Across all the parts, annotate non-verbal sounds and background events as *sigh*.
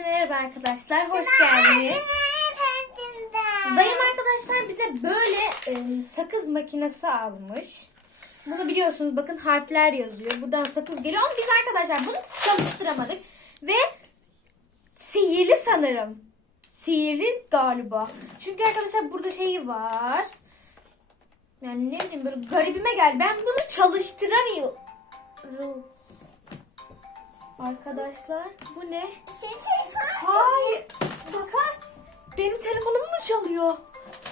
merhaba arkadaşlar. Hoş geldiniz. Dayım arkadaşlar bize böyle e, sakız makinesi almış. Bunu biliyorsunuz bakın harfler yazıyor. Buradan sakız geliyor ama biz arkadaşlar bunu çalıştıramadık. Ve sihirli sanırım. Sihirli galiba. Çünkü arkadaşlar burada şey var. Yani ne bileyim böyle garibime geldi. Ben bunu çalıştıramıyorum. Arkadaşlar bu ne? Hayır. Bakar. Benim telefonum mu çalıyor?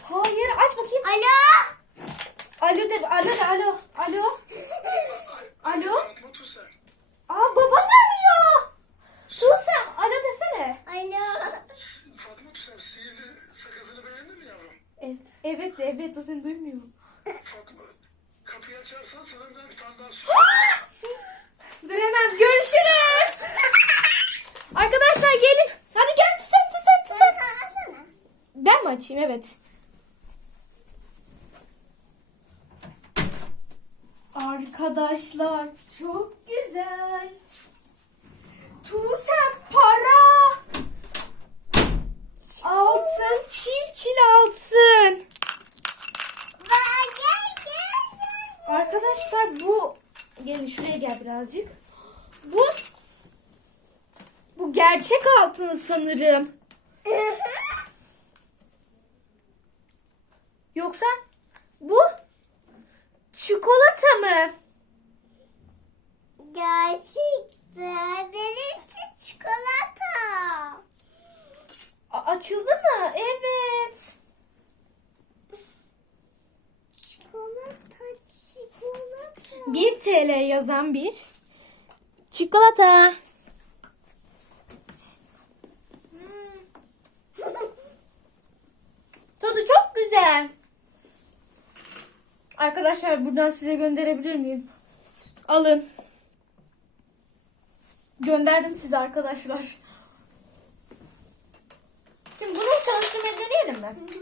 Hayır aç bakayım. Alo. Alo de alo de alo. Alo. *laughs* Alo. Aa baban arıyor. Tuğsem alo desene. Alo. Fatma Tuser sihirli sakızını beğendin mi yavrum? Evet de evet o seni duymuyor. Fatma kapıyı açarsan sana bir tane daha *gasps* su. Dur hemen görüşürüz. Arkadaşlar gelin. Hadi gel Tuğsem Tuğsem Tuğsem. Sana. Ben mi açayım? Evet. Arkadaşlar çok güzel. Tuğsem para. Altın çil çil altın. Arkadaşlar bu gelin şuraya gel birazcık. Bu bu gerçek altın sanırım. Yoksa bu çikolata mı? Gerçekten benim için çikolata. A- açıldı mı? Evet. Çikolata, çikolata. 1 TL yazan bir çikolata. Hmm. Tadı çok güzel. Arkadaşlar buradan size gönderebilir miyim? Alın. Gönderdim size arkadaşlar. Şimdi bunu çalıştırmaya deneyelim mi?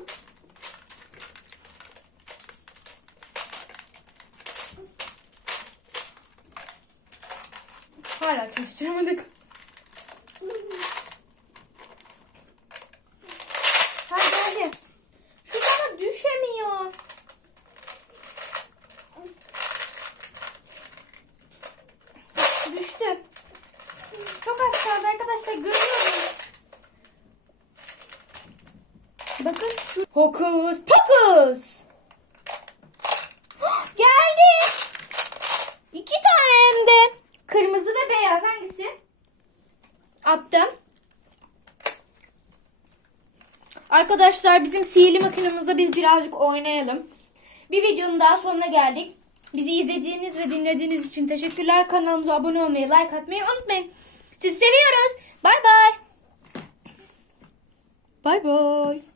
Hala çalıştıramadık. Bakın şu. Hokus pokus. Geldi. İki tane hem de. Kırmızı ve beyaz hangisi? Attım. Arkadaşlar bizim sihirli makinemizde biz birazcık oynayalım. Bir videonun daha sonuna geldik. Bizi izlediğiniz ve dinlediğiniz için teşekkürler. Kanalımıza abone olmayı, like atmayı unutmayın. Sizi seviyoruz. Bay bay. Bay bay.